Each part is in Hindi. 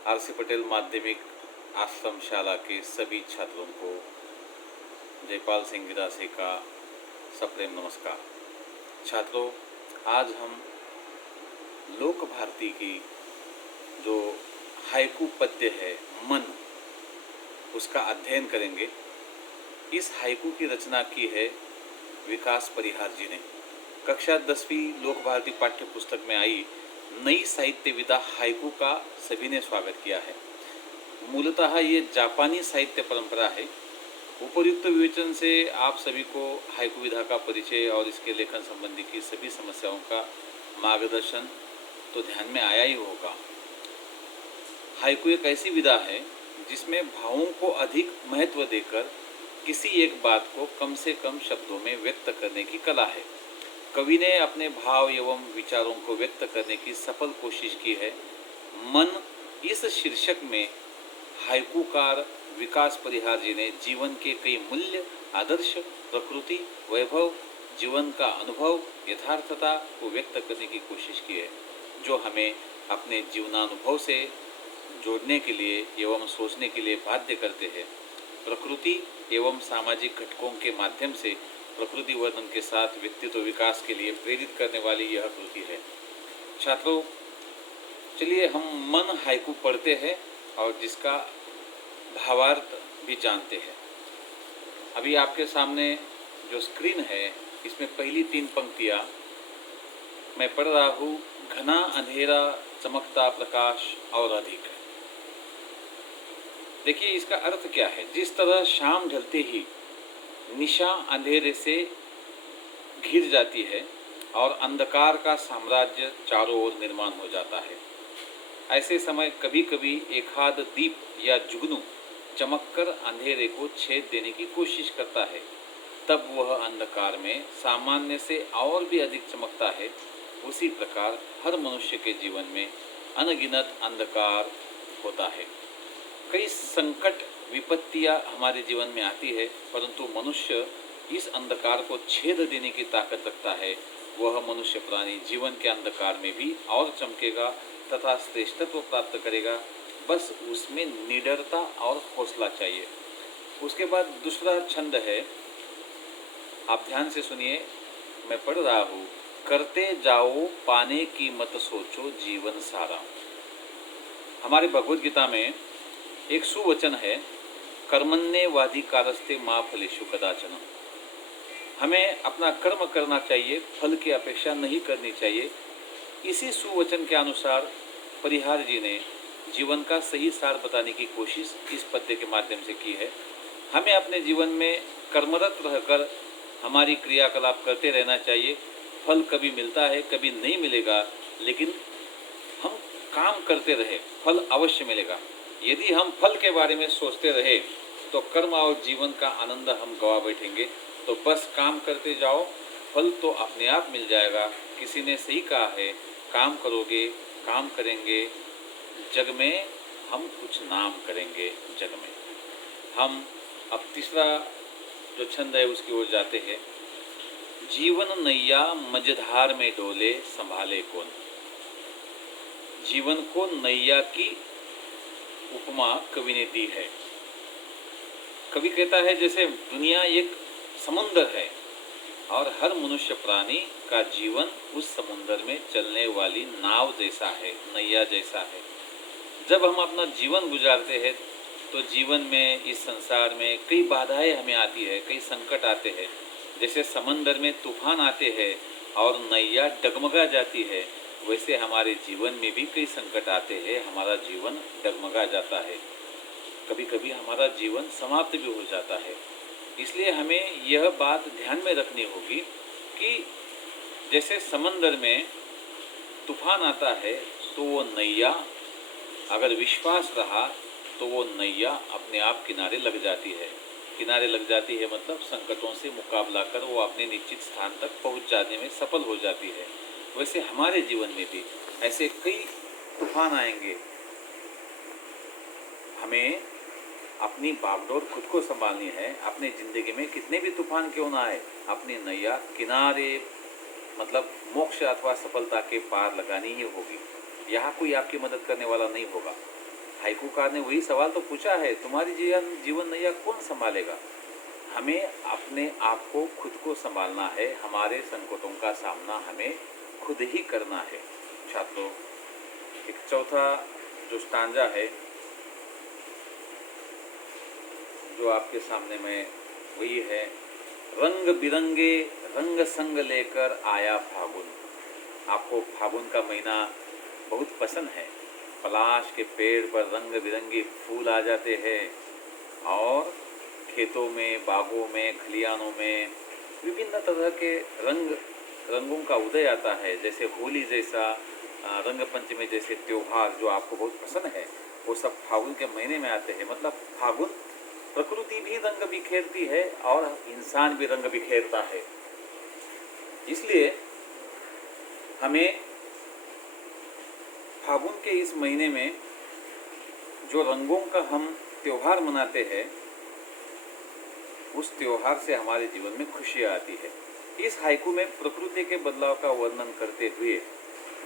आरसी पटेल माध्यमिक आश्रम शाला के सभी छात्रों को जयपाल सिंह गिरासे का सप्रेम नमस्कार। छात्रों, आज हम लोक भारती की जो हाइकू पद्य है मन, उसका अध्ययन करेंगे। इस हाइकू की रचना की है विकास परिहार जी ने। कक्षा 10वीं लोक भारती पाठ्य पुस्तक में आई नई साहित्य विधा हाइकू का सभी ने स्वागत किया है। मूलतः ये जापानी साहित्य परंपरा है। उपर्युक्त विवेचन से आप सभी को हाइकू विधा का परिचय और इसके लेखन संबंधी की सभी समस्याओं का मार्गदर्शन तो ध्यान में आया ही होगा। हाइकू एक ऐसी विधा है जिसमें भावों को अधिक महत्व देकर किसी एक बात को कम से कम शब्दों में व्यक्त करने की कला है। कवि ने अपने भाव एवं विचारों को व्यक्त करने की सफल कोशिश की है। मन, इस शीर्षक में हाइकूकार विकास परिहार जी ने जीवन के कई मूल्य, आदर्श, प्रकृति, वैभव, जीवन का अनुभव, यथार्थता को व्यक्त करने की कोशिश की है, जो हमें अपने जीवनानुभव से जोड़ने के लिए एवं सोचने के लिए बाध्य करते हैं। प्रकृति एवं सामाजिक घटकों के माध्यम से प्रकृति वर्णन के साथ व्यक्तित्व विकास के लिए प्रेरित करने वाली यह कृति है। छात्रों, चलिए हम मन हाइकू पढ़ते हैं और जिसका भावार्थ भी जानते हैं। अभी आपके सामने जो स्क्रीन है, इसमें पहली 3 पंक्तियाँ मैं पढ़ रहा हूँ। घना अंधेरा, चमकता प्रकाश और अधिक। देखिए इसका अर्थ क्या है। जिस तरह शाम ढलते ही निशा अंधेरे से घिर जाती है और अंधकार का साम्राज्य चारों ओर निर्माण हो जाता है, ऐसे समय कभी कभी एकाध दीप या जुगनू चमककर अंधेरे को छेद देने की कोशिश करता है। तब वह अंधकार में सामान्य से और भी अधिक चमकता है। उसी प्रकार हर मनुष्य के जीवन में अनगिनत अंधकार होता है। कई संकट, विपत्तियां हमारे जीवन में आती है, परंतु मनुष्य इस अंधकार को छेद देने की ताकत रखता है। वह मनुष्य प्राणी जीवन के अंधकार में भी और चमकेगा तथा श्रेष्ठत्व प्राप्त करेगा। बस उसमें निडरता और हौसला चाहिए। उसके बाद दूसरा छंद है, आप ध्यान से सुनिए, मैं पढ़ रहा हूँ। करते जाओ पाने की मत सोचो जीवन सारा। हमारे भगवद गीता में एक सुवचन है, कर्मण्येवाधिकारस्ते मा फलेषु कदाचन। हमें अपना कर्म करना चाहिए, फल की अपेक्षा नहीं करनी चाहिए। इसी सुवचन के अनुसार परिहार जी ने जीवन का सही सार बताने की कोशिश इस पद्य के माध्यम से की है। हमें अपने जीवन में कर्मरत रहकर हमारी क्रियाकलाप करते रहना चाहिए। फल कभी मिलता है, कभी नहीं मिलेगा, लेकिन हम काम करते रहे, फल अवश्य मिलेगा। यदि हम फल के बारे में सोचते रहे तो कर्म और जीवन का आनंद हम गवा बैठेंगे। तो बस काम करते जाओ, फल तो अपने आप मिल जाएगा। किसी ने सही कहा है, काम करोगे, काम करेंगे, जग में हम कुछ नाम करेंगे। जग में हम अब तीसरा जो छंद है उसकी ओर जाते हैं। जीवन नैया मझधार में डोले, संभाले कौन। जीवन को नैया की उपमा कवि ने दी है। कवि कहता है जैसे दुनिया एक समुंदर है और हर मनुष्य प्राणी का जीवन उस समुंदर में चलने वाली नाव जैसा है, नैया जैसा है। जब हम अपना जीवन गुजारते हैं तो जीवन में, इस संसार में कई बाधाएं हमें आती है, कई संकट आते हैं। जैसे समंदर में तूफान आते हैं और नैया डगमगा जाती है, वैसे हमारे जीवन में भी कई संकट आते हैं, हमारा जीवन डगमगा जाता है, कभी कभी हमारा जीवन समाप्त भी हो जाता है। इसलिए हमें यह बात ध्यान में रखनी होगी कि जैसे समंदर में तूफान आता है तो वो नैया, अगर विश्वास रहा तो वो नैया अपने आप किनारे लग जाती है। किनारे लग जाती है मतलब संकटों से मुकाबला कर वो अपने निश्चित स्थान तक पहुंच जाने में सफल हो जाती है। वैसे हमारे जीवन में भी ऐसे कई तूफान आएंगे। हमें अपनी बागडोर खुद को संभालनी है। अपनी ज़िंदगी में कितने भी तूफान क्यों ना आए, अपनी नैया किनारे मतलब मोक्ष अथवा सफलता के पार लगानी ही होगी। यहाँ कोई आपकी मदद करने वाला नहीं होगा। हाइकूकार ने वही सवाल तो पूछा है, तुम्हारी जीवन नैया कौन संभालेगा। हमें अपने आप को खुद को संभालना है, हमारे संकटों का सामना हमें खुद ही करना है। छात्रों, एक चौथा जो स्टांजा है जो आपके सामने में वही है, रंग बिरंगे रंग संग लेकर आया फागुन। आपको फागुन का महीना बहुत पसंद है। पलाश के पेड़ पर रंग बिरंगे फूल आ जाते हैं और खेतों में, बागों में, खलिहानों में विभिन्न तरह के रंगों का उदय आता है। जैसे होली जैसा, रंग पंचमी जैसे त्योहार जो आपको बहुत पसंद है, वो सब फागुन के महीने में आते हैं। मतलब फागुन प्रकृति भी रंग बिखेरती है और इंसान भी रंग बिखेरता है। इसलिए हमें फागुन के इस महीने में जो रंगों का हम त्योहार मनाते हैं, उस त्योहार से हमारे जीवन में खुशियाँ आती है। इस हाइकू में प्रकृति के बदलाव का वर्णन करते हुए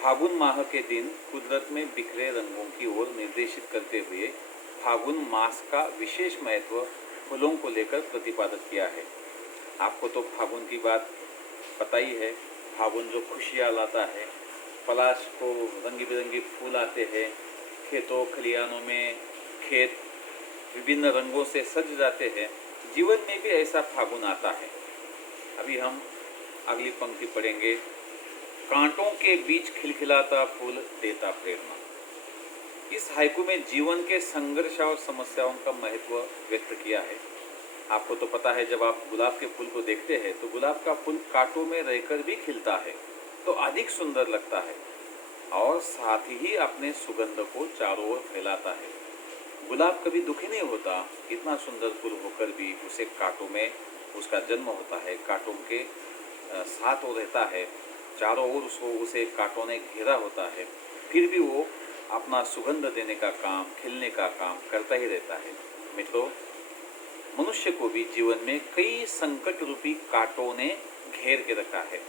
फागुन माह के दिन कुदरत में बिखरे रंगों की ओर निर्देशित करते हुए फागुन मास का विशेष महत्व फूलों को लेकर प्रतिपादित किया है। आपको तो फागुन की बात पता ही है। फागुन जो खुशियाँ लाता है, पलाश को रंगी बिरंगी फूल आते हैं, खेतों खलिहानों में खेत विभिन्न रंगों से सज जाते हैं। जीवन में भी ऐसा फागुन आता है। अभी हम अगली पंक्ति पढ़ेंगे, कांटों के बीच खिलखिलाता फूल देता प्रेरणा। इस हाइकू में जीवन के संघर्ष और समस्याओं का महत्व व्यक्त किया है। आपको तो पता है, जब आप गुलाब के फूल को देखते हैं तो गुलाब का फूल कांटों में रहकर भी खिलता है तो अधिक सुंदर लगता है और साथ ही अपने सुगंध को चारों ओर फैलाता है। गुलाब कभी दुखी नहीं होता, इतना सुंदर फूल होकर भी उसे कांटों में उसका जन्म होता है, कांटों के साथ वो रहता है, चारों ओर उसे कांटों ने घेरा होता है, फिर भी वो अपना सुगंध देने का काम, खिलने का काम करता ही रहता है। मित्रों, मनुष्य को भी जीवन में कई संकट रूपी कांटों ने घेर के रखा है।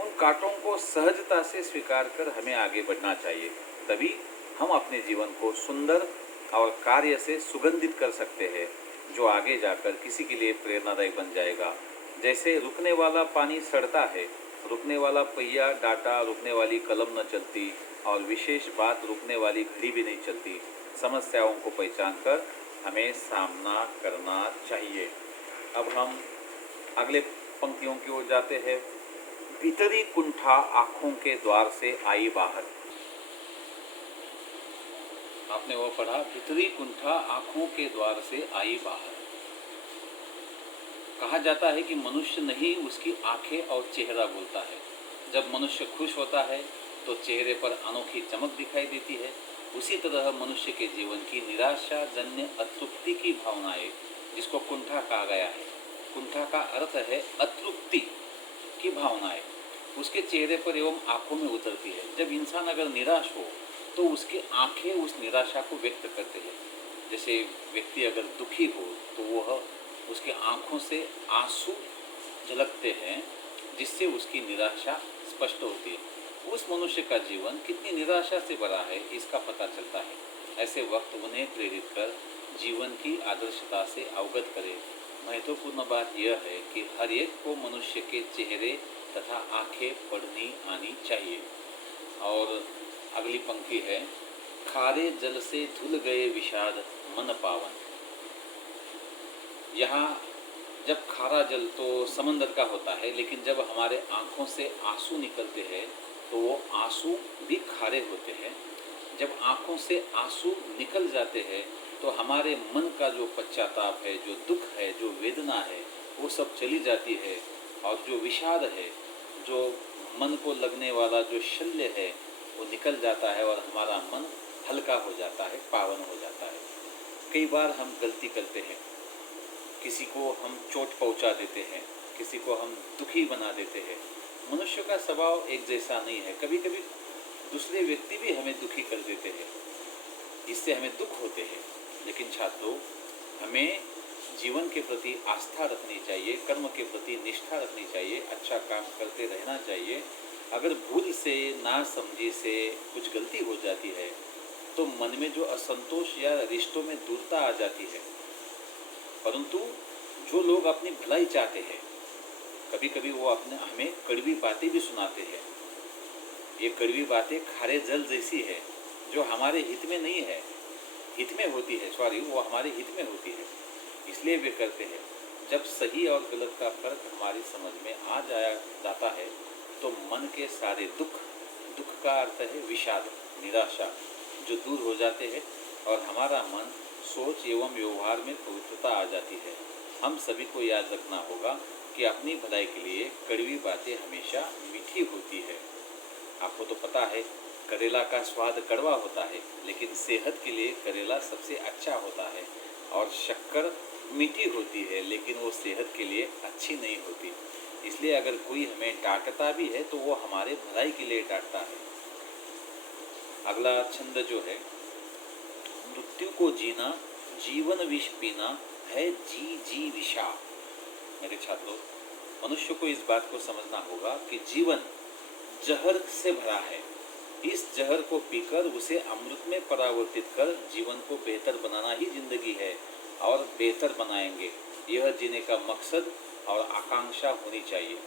उन कांटों को सहजता से स्वीकार कर हमें आगे बढ़ना चाहिए, तभी हम अपने जीवन को सुंदर और कार्य से सुगंधित कर सकते हैं, जो आगे जाकर किसी के लिए प्रेरणादायी बन जाएगा। जैसे रुकने वाला पानी सड़ता है, रुकने वाला पहिया डाटा, रुकने वाली कलम न चलती और विशेष बात रुकने वाली घड़ी भी नहीं चलती। समस्याओं को पहचान कर हमें सामना करना चाहिए। अब हम अगले पंक्तियों की ओर जाते हैं। भीतरी कुंठा आँखों के द्वार से आई बाहर। आपने वो पढ़ा, भीतरी कुंठा आँखों के द्वार से आई बाहर। कहा जाता है कि मनुष्य नहीं, उसकी आंखें और चेहरा बोलता है। जब मनुष्य खुश होता है तो चेहरे पर अनोखी चमक दिखाई देती है। उसी तरह मनुष्य के जीवन की निराशा जन्य अतृप्ति की भावनाएं, जिसको कुंठा कहा गया है, कुंठा का अर्थ है अतृप्ति की भावनाएं, उसके चेहरे पर एवं आंखों में उतरती है। जब इंसान अगर निराश हो तो उसके आंखें उस निराशा को व्यक्त करते हैं। जैसे व्यक्ति अगर दुखी हो तो वह उसके आंखों से आंसू झलकते हैं, जिससे उसकी निराशा स्पष्ट होती है। उस मनुष्य का जीवन कितनी निराशा से भरा है, इसका पता चलता है। ऐसे वक्त उन्हें प्रेरित कर जीवन की आदर्शता से अवगत करें। महत्वपूर्ण बात यह है कि हर एक को मनुष्य के चेहरे तथा आंखें पढ़नी आनी चाहिए। और अगली पंक्ति है, खारे जल से धुल गए विषाद मन पावन। यहाँ जब खारा जल तो समंदर का होता है, लेकिन जब हमारे आँखों से आंसू निकलते हैं तो वो आंसू भी खारे होते हैं। जब आँखों से आंसू निकल जाते हैं तो हमारे मन का जो पश्चाताप है, जो दुख है, जो वेदना है, वो सब चली जाती है। और जो विषाद है, जो मन को लगने वाला जो शल्य है, वो निकल जाता है और हमारा मन हल्का हो जाता है, पावन हो जाता है। कई बार हम गलती करते हैं, किसी को हम चोट पहुंचा देते हैं, किसी को हम दुखी बना देते हैं। मनुष्य का स्वभाव एक जैसा नहीं है। कभी कभी दूसरे व्यक्ति भी हमें दुखी कर देते हैं, इससे हमें दुख होते हैं। लेकिन छात्रों, हमें जीवन के प्रति आस्था रखनी चाहिए, कर्म के प्रति निष्ठा रखनी चाहिए, अच्छा काम करते रहना चाहिए। अगर भूल से, नासमझी से कुछ गलती हो जाती है तो मन में जो असंतोष या रिश्तों में दूरता आ जाती है। परंतु जो लोग अपनी भलाई चाहते हैं, कभी कभी वो अपने हमें कड़वी बातें भी सुनाते हैं। ये कड़वी बातें खारे जल जैसी है, जो हमारे हित में नहीं है, हित में होती है, वो हमारे हित में होती है, इसलिए वे करते हैं। जब सही और गलत का फर्क हमारी समझ में आ जाता है तो मन के सारे दुख का अर्थ है विषाद, निराशा, जो दूर हो जाते हैं और हमारा मन, सोच एवं व्यवहार में पवित्रता आ जाती है। हम सभी को याद रखना होगा कि अपनी भलाई के लिए कड़वी बातें हमेशा मीठी होती है। आपको तो पता है करेला का स्वाद कड़वा होता है, लेकिन सेहत के लिए करेला सबसे अच्छा होता है। और शक्कर मीठी होती है, लेकिन वो सेहत के लिए अच्छी नहीं होती। इसलिए अगर कोई हमें डांटता भी है तो वो हमारे भलाई के लिए डांटता है। अगला छंद जो है, मृत्यु को जीना जीवन विष पीना है जी जी विषा। मेरे छात्रों, मनुष्य को इस बात को समझना होगा कि जीवन जहर से भरा है। इस जहर को पीकर उसे अमृत में परावर्तित कर जीवन को बेहतर बनाना ही जिंदगी है, और बेहतर बनाएंगे, यह जीने का मकसद और आकांक्षा होनी चाहिए।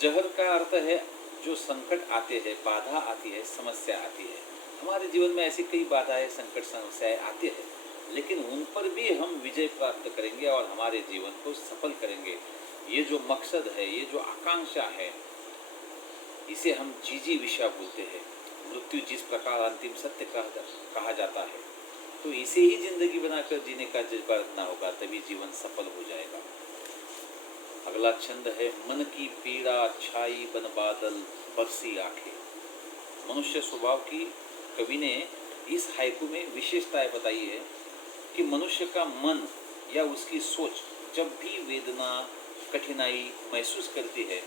जहर का अर्थ है जो संकट आते हैं, बाधा आती है, समस्या आती है। हमारे जीवन में ऐसी कई बाधाएं, संकट, समस्याएं आती है, लेकिन उन पर भी हम विजय प्राप्त करेंगे और हमारे जीवन को सफल करेंगे। ये जो मकसद है, ये जो आकांक्षा है, इसे हम जीजी विषा बोलते हैं। मृत्यु जिस प्रकार अंतिम सत्य कहा जाता है, तो इसे ही जिंदगी बनाकर जीने का जज्बा रखना होगा, तभी जीवन सफल हो जाएगा। अगला छंद है, मन की पीड़ा छाई बन बादल बरसी आंखें। मनुष्य स्वभाव की कवि ने इस हाइकू में विशेषताएं बताई है कि मनुष्य का मन या उसकी सोच जब भी वेदना, कठिनाई महसूस करती है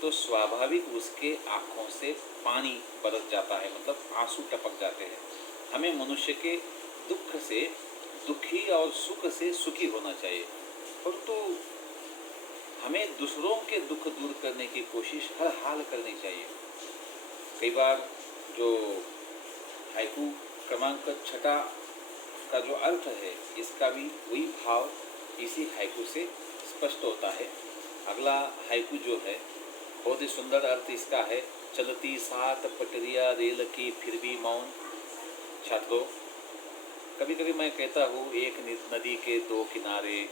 तो स्वाभाविक उसके आँखों से पानी बरस जाता है, मतलब आंसू टपक जाते हैं। हमें मनुष्य के दुख से दुखी और सुख से सुखी होना चाहिए, परंतु हमें दूसरों के दुख दूर करने की कोशिश हर हाल करनी चाहिए। कई बार जो हाइकू क्रमांक 6 का जो अर्थ है, इसका भी वही भाव इसी हाइकू से स्पष्ट होता है। अगला हाइकू जो है, बहुत ही सुंदर अर्थ इसका है, चलती 7 पटरिया रेल की फिर भी मौन। छात्रों, कभी कभी मैं कहता हूँ, एक नदी के 2 किनारे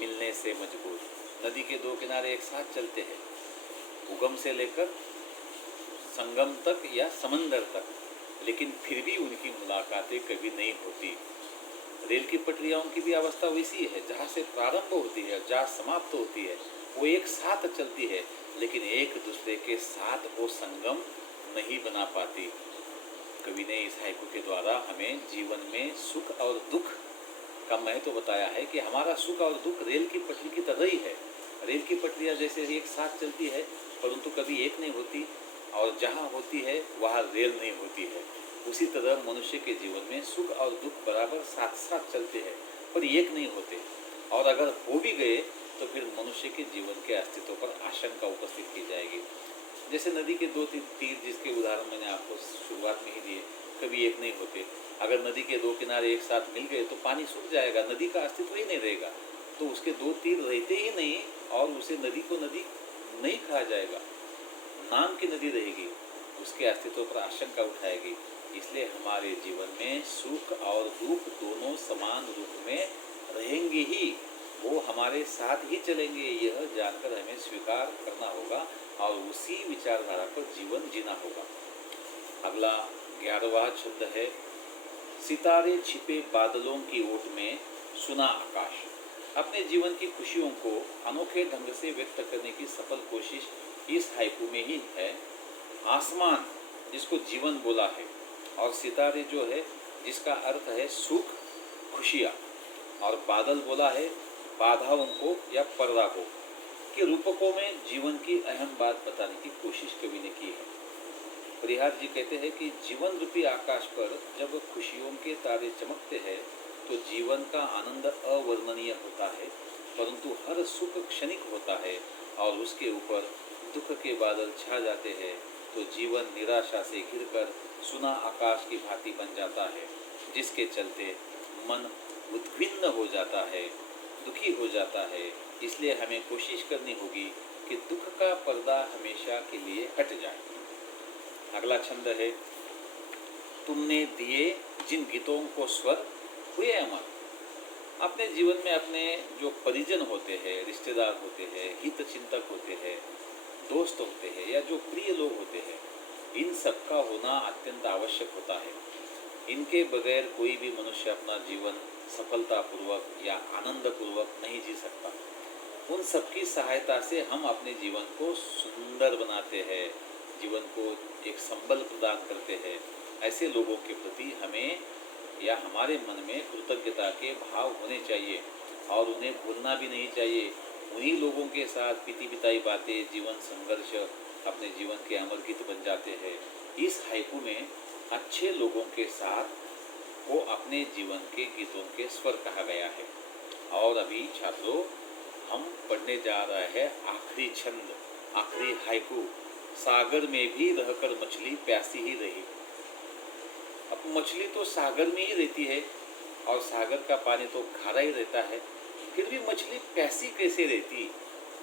मिलने से मजबूर। नदी के 2 किनारे एक साथ चलते हैं, उगम से लेकर संगम तक या समंदर तक, लेकिन फिर भी उनकी मुलाकातें कभी नहीं होती। रेल की पटरियाओं की भी अवस्था वैसी है, जहाँ से प्रारंभ होती है, जहाँ समाप्त होती है, वो एक साथ चलती है, लेकिन एक दूसरे के साथ वो संगम नहीं बना पाती। कवि ने इस हाइकू के द्वारा हमें जीवन में सुख और दुख का महत्व बताया है कि हमारा सुख और दुख रेल की पटरी की तरह ही है। रेल की पटरियाँ जैसे एक साथ चलती है, परंतु कभी एक नहीं होती, और जहाँ होती है वहाँ रेल नहीं होती है। उसी तरह मनुष्य के जीवन में सुख और दुख बराबर साथ साथ चलते हैं, पर एक नहीं होते, और अगर हो भी गए तो फिर मनुष्य के जीवन के अस्तित्व पर आशंका उपस्थित की जाएगी। जैसे नदी के 2 तीर, जिसके उदाहरण मैंने आपको शुरुआत में ही दिए, कभी एक नहीं होते। अगर नदी के 2 किनारे एक साथ मिल गए तो पानी सूख जाएगा, नदी का अस्तित्व ही नहीं रहेगा, तो उसके 2 तीर रहते ही नहीं, और उसे नदी को नदी नहीं कहा जाएगा, नाम की नदी रहेगी, उसके अस्तित्व पर आशंका उठाएगी। इसलिए हमारे जीवन में सुख और दुख दोनों समान रूप में रहेंगे ही, वो हमारे साथ ही चलेंगे, यह जानकर हमें स्वीकार करना होगा और उसी विचारधारा पर जीवन जीना होगा। अगला 11वां छंद है, सितारे छिपे बादलों की ओट में सुना आकाश। अपने जीवन की खुशियों को अनोखे ढंग से व्यक्त करने की सफल कोशिश इस हाइकू में ही है। आसमान जिसको जीवन बोला है, और सितारे जो है जिसका अर्थ है सुख, खुशियाँ, और बादल बोला है बाधाओं को या पर्दा को, के रूपकों में जीवन की अहम बात बताने की कोशिश कवि ने की है। परिहार जी कहते हैं कि जीवन रूपी आकाश पर जब खुशियों के तारे चमकते हैं तो जीवन का आनंद अवर्णनीय होता है, परंतु हर सुख क्षणिक होता है और उसके ऊपर दुख के बादल छा जाते हैं तो जीवन निराशा से घिरकर सुना आकाश की भांति बन जाता है, जिसके चलते मन उद्विग्न हो जाता है, दुखी हो जाता है। इसलिए हमें कोशिश करनी होगी कि दुख का पर्दा हमेशा के लिए हट जाए। अगला छंद है, तुमने दिए जिन गीतों को स्वर हुए अमर। अपने जीवन में अपने जो परिजन होते हैं, रिश्तेदार होते हैं, हित चिंतक होते हैं, दोस्त होते हैं या जो प्रिय लोग होते हैं, इन सब का होना अत्यंत आवश्यक होता है। इनके बगैर कोई भी मनुष्य अपना जीवन सफलतापूर्वक या आनंदपूर्वक नहीं जी सकता। उन सबकी सहायता से हम अपने जीवन को सुंदर बनाते हैं, जीवन को एक संबल प्रदान करते हैं। ऐसे लोगों के प्रति हमें या हमारे मन में कृतज्ञता के भाव होने चाहिए और उन्हें भूलना भी नहीं चाहिए। उन्हीं लोगों के साथ बीती बिताई बातें, जीवन संघर्ष अपने जीवन के अमर गीत बन जाते हैं। इस हाइकू में अच्छे लोगों के साथ वो अपने जीवन के गीतों के स्वर कहा गया है। और अभी छात्रों, हम पढ़ने जा रहे हैं आखिरी छंद, आखिरी हाइकू, सागर में भी रहकर मछली प्यासी ही रही। अब मछली तो सागर में ही रहती है और सागर का पानी तो खारा ही रहता है, फिर भी मछली प्यासी कैसे रहती,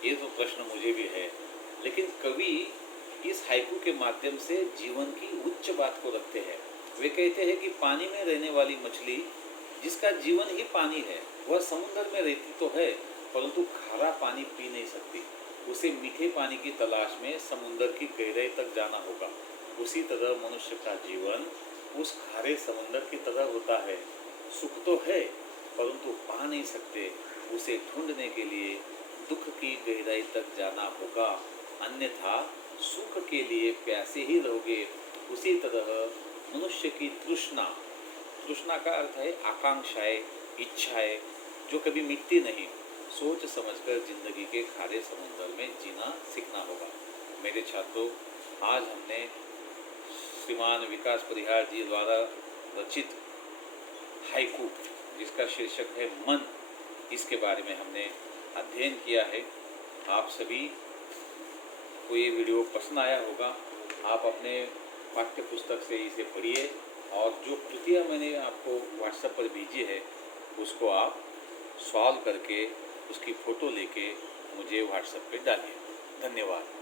ये तो प्रश्न मुझे भी है। लेकिन कवि इस हाइकू के माध्यम से जीवन की उच्च बात को रखते हैं। वे कहते हैं कि पानी में रहने वाली मछली, जिसका जीवन ही पानी है, वह समुद्र में रहती तो है परंतु खारा पानी पी नहीं सकती। उसे मीठे पानी की तलाश में समुद्र की गहराई तक जाना होगा। उसी तरह मनुष्य का जीवन उस खारे समुद्र की तरह होता है। सुख तो है परंतु पा नहीं सकते। उसे ढूंढने के लिए दुख की गहराई तक जाना होगा, अन्यथा सुख के लिए प्यासे ही रहोगे। उसी तरह मनुष्य की तृष्णा, तृष्णा का अर्थ है आकांक्षाएं, इच्छाएं, जो कभी मिटती नहीं। सोच समझकर जिंदगी के खारे समुद्र में जीना सीखना होगा। मेरे छात्रों, आज हमने श्रीमान विकास परिहार जी द्वारा रचित हाइकू, जिसका शीर्षक है मन, इसके बारे में हमने अध्ययन किया है। आप सभी को ये वीडियो पसंद आया होगा। आप अपने पाठ्य पुस्तक से इसे पढ़िए और जो कृतियाँ मैंने आपको व्हाट्सएप पर भेजी है उसको आप सॉल्व करके उसकी फ़ोटो लेके मुझे व्हाट्सएप पे डालिए। धन्यवाद।